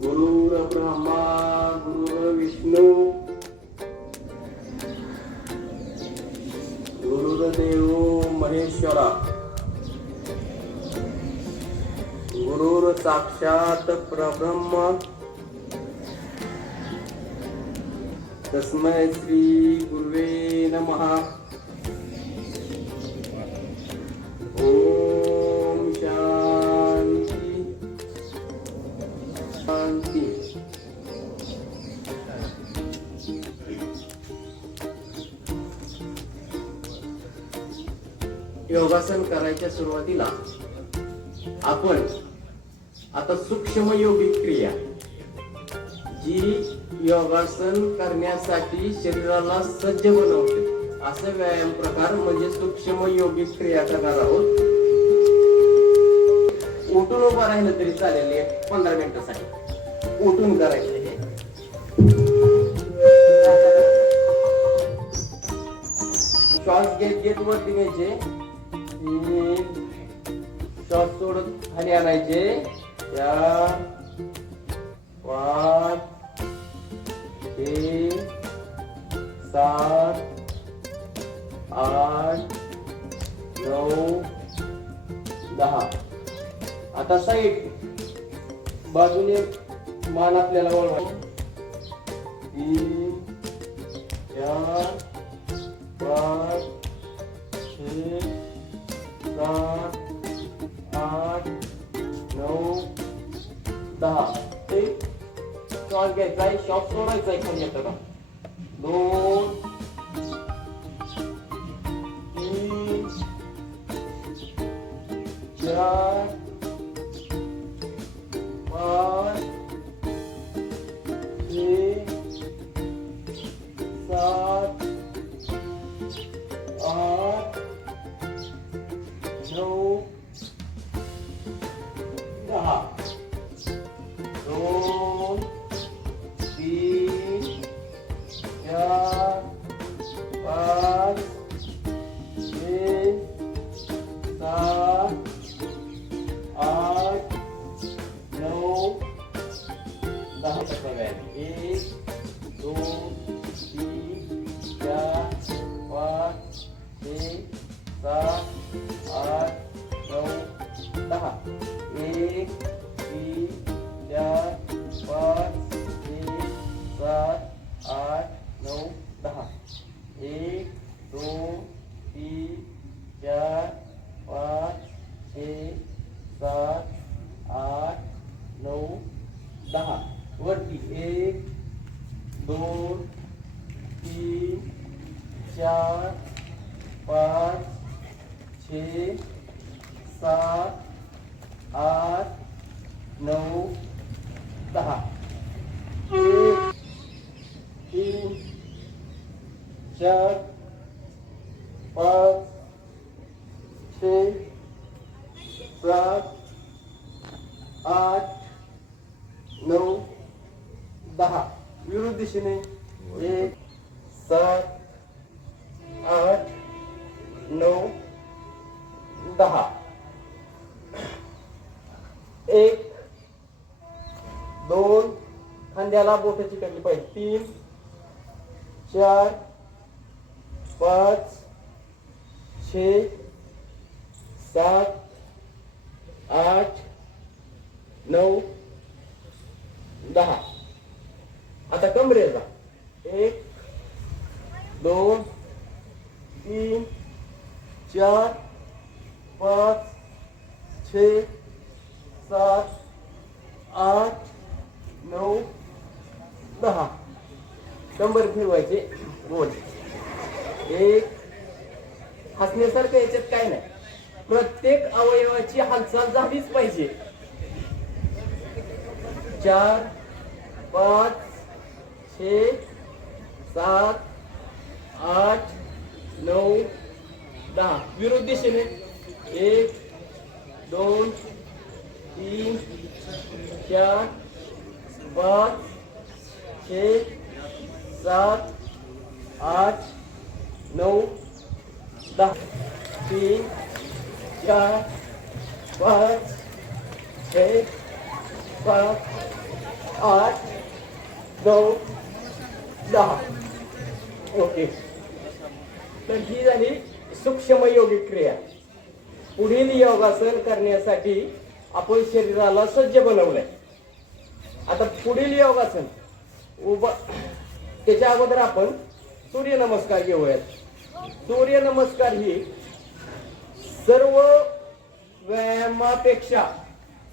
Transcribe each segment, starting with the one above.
गुरुर ब्रह्मा गुरुर विष्णू गुरुर्देव महेश्वरा. गुरुर साक्षात परब्रह्म. तस्मय श्री गुरुवे नमः. ओम योगासन करायच्या सुरुवातीला आपण आता सूक्ष्म योगिक क्रिया जी योगासन करण्यासाठी शरीराला सज्ज बनवते. असा व्यायाम प्रकार म्हणजे सूक्ष्म योगिक क्रिया करणार आहोत. उठून उभं राहिलं तरी चालेल पंधरा मिनिटासाठी. उठून करायचं हे. श्वास घेत घेत वरती न्यायचे. तीन सोडत खाली आणायचे. चार पाच. एक. सात. आठ. नऊ. दहा. आता साईड. बाजूने मान आपल्याला वळवा. तीन. चार. घ्यायचा आहे शॉप सोडायचा आहे खाली येतं का दोन चार पाच छे सात आठ नऊ दहा. एक तीन चार पाच छे सात आठ नऊ दहा. विरुद्ध दिशेने. एक सात दहा एक दोन खांद्याला बोट चिकटली पाहिजे. तीन चार पाच छे सात आठ नऊ दहा. आता कमरेचा एक दोन तीन चार पाच छे सात आठ नऊ दहा. कंबर फिरवायचे. गोल एक. हसण्यासारखं याच्यात काय नाही. प्रत्येक अवयवाची हालचाल झालीच पाहिजे. चार पाच छे सात आठ नऊ दहा. विरुद्ध दिशेने. एक दोन तीन चार पाच छे सात आठ नऊ दहा. तीन चार पाच छे पाच आठ नऊ दहा. ओके. तर ही झाली सूक्ष्म योगिक क्रिया. पुढील योगासन करण्यासाठी आपण शरीराला सज्ज बनवलंय. आता पुढील योगासन उभा त्याच्या अगोदर आपण सूर्यनमस्कार घेऊयात. सूर्यनमस्कार ही सर्व व्यायामापेक्षा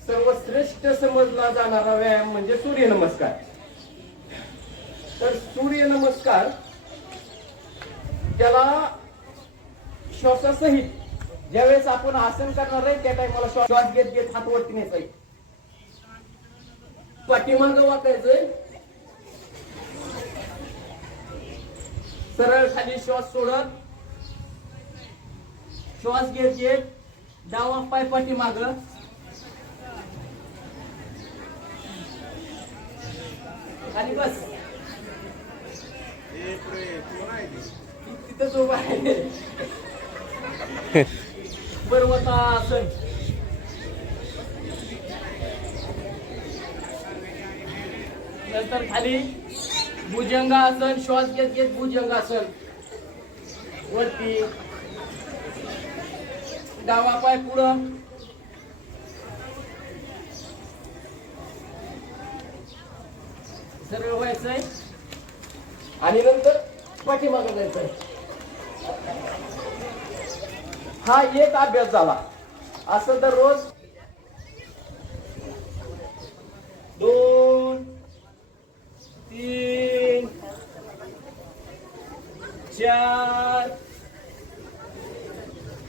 सर्वश्रेष्ठ समजला जाणारा व्यायाम म्हणजे सूर्यनमस्कार तर सूर्यनमस्कार त्याला श्वासासहित ज्यावेळेस आपण आसन करणार आहे त्या टाइमाला श्वास श्वास घेत घेत हात वरती न्यायचा आहे. पाठीमाग वाकायचंय. सरळ खाली श्वास सोडत श्वास घेत घेत डावा पाय पाठीमाग. खाली बस. तिथंच उभा आहे. पर्वतासन. नंतर खाली भुजंगासन श्वास घेत घेत भुजंगासन. वरती डावा पाय पुढं. सर्व व्हायचंय. आणि नंतर पाठीमागं जायचंय. हा एक अभ्यास झाला. असं तर रोज दोन तीन चार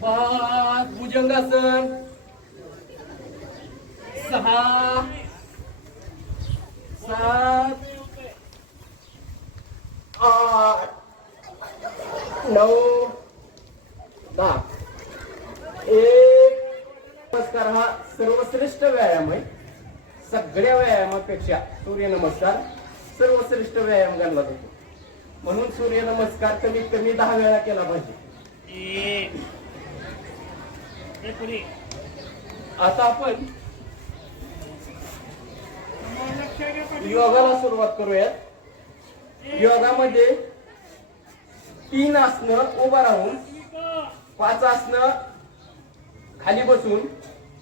पाच भुजंगासन सहा सात आठ नऊ दहा एक नमस्कार हा सर्वश्रेष्ठ व्यायाम आहे. सगळ्या व्यायामापेक्षा सूर्यनमस्कार सर्वश्रेष्ठ व्यायाम गणला जातो. म्हणून सूर्यनमस्कार कमीत कमी दहा वेळा केला पाहिजे. आता आपण योगाला सुरुवात करूयात. योगामध्ये तीन आसनं उभा राहून पाच आसनं खाली बसून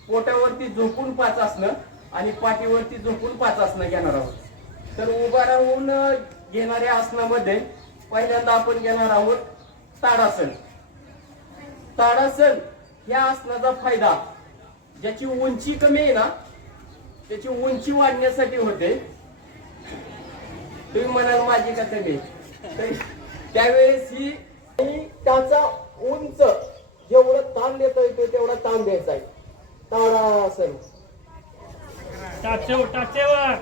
पोटावरती झोपून पाच आसनं आणि पाठीवरती झोपून पाच आसनं घेणार आहोत. तर उभा राहून घेणाऱ्या आसनामध्ये पहिल्यांदा आपण घेणार आहोत ताडासन. ताडासन या आसनाचा फायदा ज्याची उंची कमी आहे ना त्याची उंची वाढण्यासाठी होते. तुम्ही म्हणाल माझी का कमी? त्यावेळेस ही ही त्याचा उंच जेवढं ताण देता येतो तेवढा ताण द्यायचा आहे. ताडासन टाचेवर टाचेवर.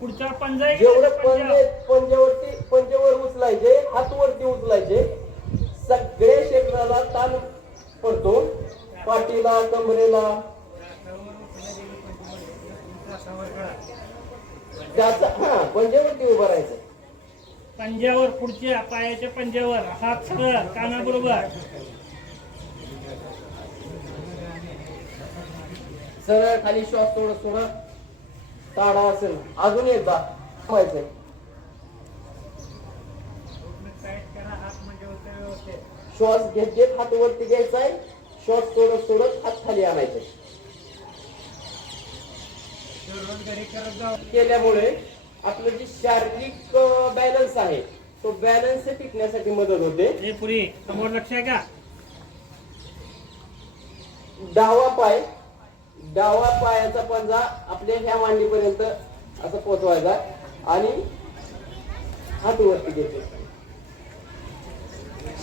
पुढचा पंजा एक जेवढं पंजा. पंजे पंजावरती पंजेवर उचलायचे हात वरती उचलायचे सगळ्या शरीराला ताण पडतो. पाठीला कमरेला. त्याचा हा पंजेवरती उभं राहायचं. पंजावर पुढच्या पायाच्या पंजावर. हात सरळ कानाबरोबर. सरळ खाली श्वास सोडत सोडत ताडा असेल. अजून एकदा. व्हायचंय श्वास घेत घेत हात वरती घ्यायचा आहे श्वास सोडत सोडत हात खाली आणायचे केल्यामुळे आपलं जे शारीरिक बॅलन्स आहे तो बॅलन्स टिकण्यासाठी मदत होते. हे पुरी समोर लक्ष आहे का? डावा पाय डावा पायाचा पंजा आपल्या ह्या मांडीपर्यंत असं पोचवायचा आणि हात वरती घ्यायचे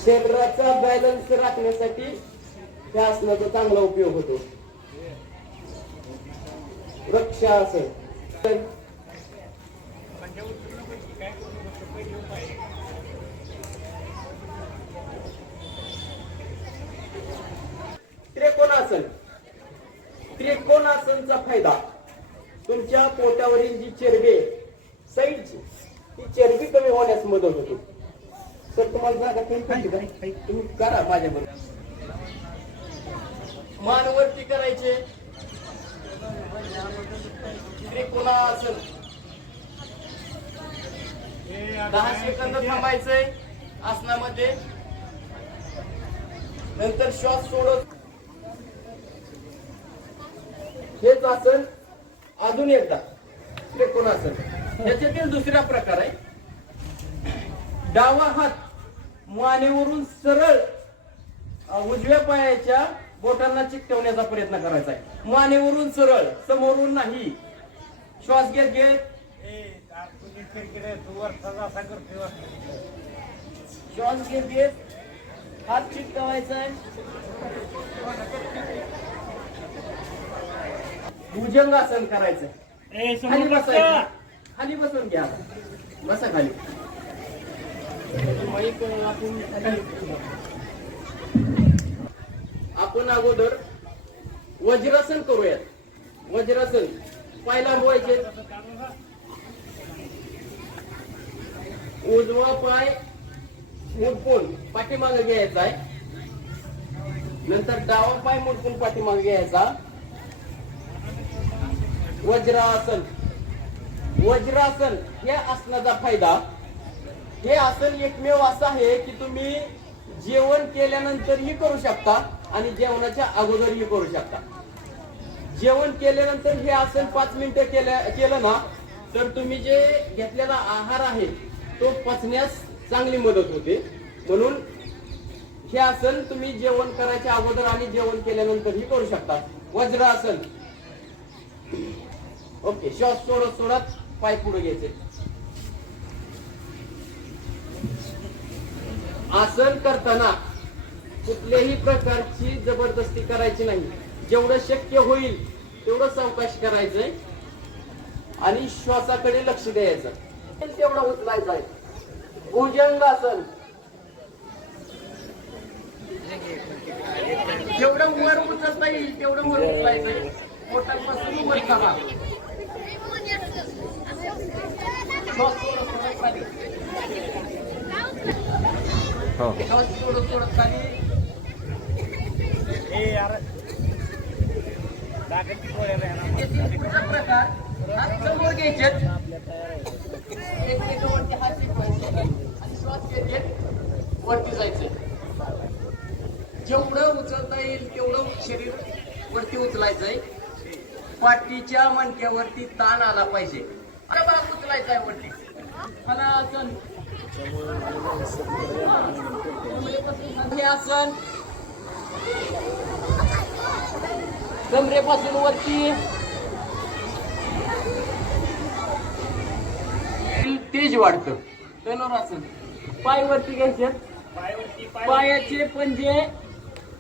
शरीराचा बॅलन्स राखण्यासाठी त्या आसनाचा चांगला उपयोग होतो. वृक्षासन त्रिकोणासन त्रिकोणासनचा फायदा. तुमच्या पोटावरील जी चरबी साईडची ती चरबी कमी होण्यास मदत होते. सर तुम्हाला जागा तुम्ही करा माझ्याबरोबर. मान वरती करायचे. त्रिकोणासन. दहा सेकंद थांबायचंय. आसनामध्ये. नंतर श्वास सोडत. हेच आसन अजून एकदा. त्रिकोणासन त्याच्यातील दुसरा प्रकार आहे. डावा हात मानेवरून सरळ उजव्या पायाच्या बोटांना चिकटवण्याचा प्रयत्न करायचा आहे. मानेवरून सरळ समोरून नाही. श्वास घेत घेत. श्वास घेत घेत. हात चिटकवायचा आहे. भुजंगासन करायचं. खाली बसायचं खाली बसून घ्या. बसा खाली. आपण अगोदर वज्रासन करूयात. वज्रासन पाय लांबवायचे उजवा पाय मुडपून पाठीमागे घ्यायचा आहे. नंतर डावा पाय मुडपून पाठीमागे घ्यायचा. वज्रासन. वज्रासन हे आसनाचा फायदा. हे आसन एकमेव असं आहे की तुम्ही जेवण केल्यानंतरही करू शकता आणि जेवणाच्या अगोदरही करू शकता. जेवण केल्यानंतर हे आसन पाच मिनिटं केलं केलं ना तर तुम्ही जे घेतलेला आहार आहे तो पचण्यास चांगली मदत होते. म्हणून हे आसन तुम्ही जेवण करायच्या अगोदर आणि जेवण केल्यानंतरही करू शकता. वज्रासन. ओके श्वास सोडत सोडत पाय पुढे घ्यायचे. आसन करताना कुठल्याही प्रकारची जबरदस्ती करायची नाही. जेवढं शक्य होईल तेवढं सावकाश करायचंय आणि श्वासाकडे लक्ष द्यायचं. तेवढं उचलायचं आहे भुजंगासन जेवढं वर उचलता येईल तेवढं वर उचलायचंय. मोठ्यापासून वर करा श्वास समोर घ्यायचे एकमेकांवरती हात आणि श्वास घेत वरती जायचं जेवढं उचलता येईल तेवढं शरीर वरती उचलायचंय पाठीच्या मणक्यावरती ताण आला पाहिजे. अरे उचलायचं आहे वरती. मला आसन हे आसन कमरेपासून वरती. तेज वाढतं. धनुरासन पाय वरती घ्यायचे. पायाचे पंजे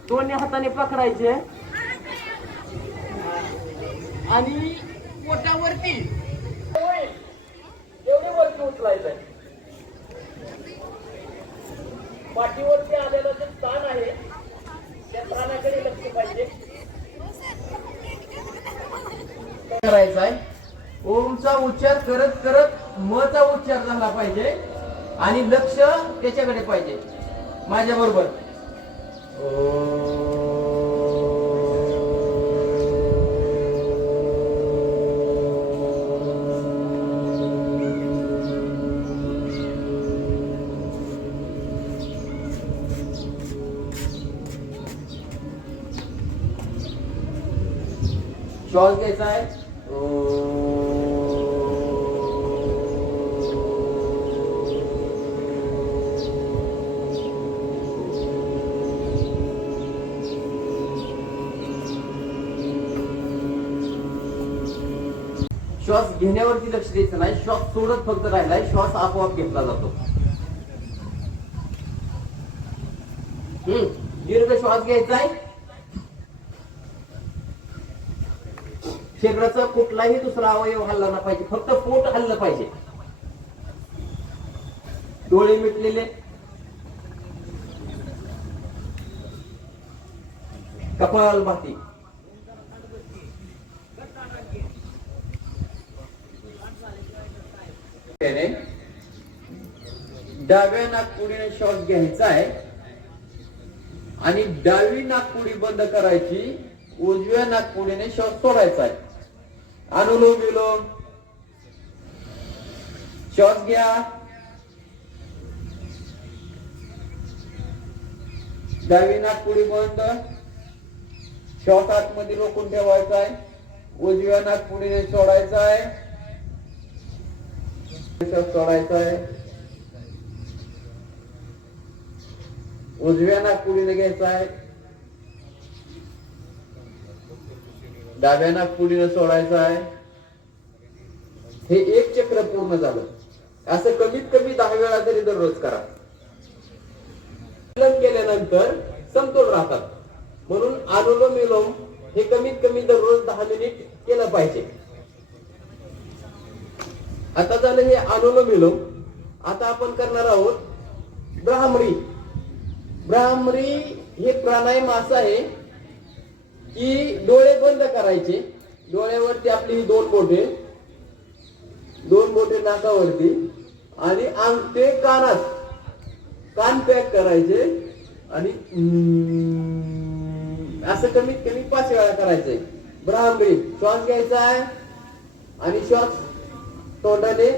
दोन्ही हाताने पकडायचे. आणि पोटावरती. एवढे वरती उचलायचंय. पाठीवरती आलेला जे स्थान आहे त्या स्थानाकडे लक्ष पाहिजे. करायचा आहे ओमचा उच्चार करत करत मचा उच्चार झाला पाहिजे आणि लक्ष त्याच्याकडे पाहिजे. माझ्या बरोबर. श्वास घ्यायचा आहे श्वास घेण्यावरती लक्ष द्यायचं नाही श्वास सोडत फक्त राहिलाय श्वास आपोआप घेतला जातो हम्म दीर्घ श्वास घ्यायचा आहे शरीराचा कुठलाही दुसरा अवयव हल्ला ना पाहिजे. फक्त पोट हल्लं पाहिजे. डोळे मिटलेले. कपाल भाती त्याने डाव्या नागपुडीने श्वास घ्यायचा आहे आणि डावी नागपुडी बंद करायची उजव्या नागपुडीने श्वास सोडायचा आहे अनुलोम विलोम श्वास घ्या. डावी नागपुडी बंद. श्वास आतमध्ये रोखून ठेवायचा आहे. उजव्या नागपुडीने सोडायचा आहे. सोडायचा आहे. उजव्या नागपुडीने घ्यायचा आहे. डाव्या नागपुडीने सोडायचं आहे. हे एक चक्र पूर्ण झालं. असं कमीत कमी दहा वेळा तरी दररोज करा. केल्यानंतर समतोल राहतात. म्हणून अनुलोम विलोम हे कमीत कमी दररोज दहा मिनिट केलं पाहिजे. आता झालं हे अनुलोम विलोम. आता आपण करणार आहोत ब्राह्मरी ब्राह्मरी हे प्राणायाम असं आहे की डोळे बंद करायचे. डोळ्यावरती आपली ही दोन बोटे. दोन बोटे नाकावरती. आणि अंगठे कानात. कान पॅक करायचे. आणि असं कमीत कमी पाच वेळा करायचंय ब्राह्मरी श्वास घ्यायचा आहे. आणि श्वास तोंडाने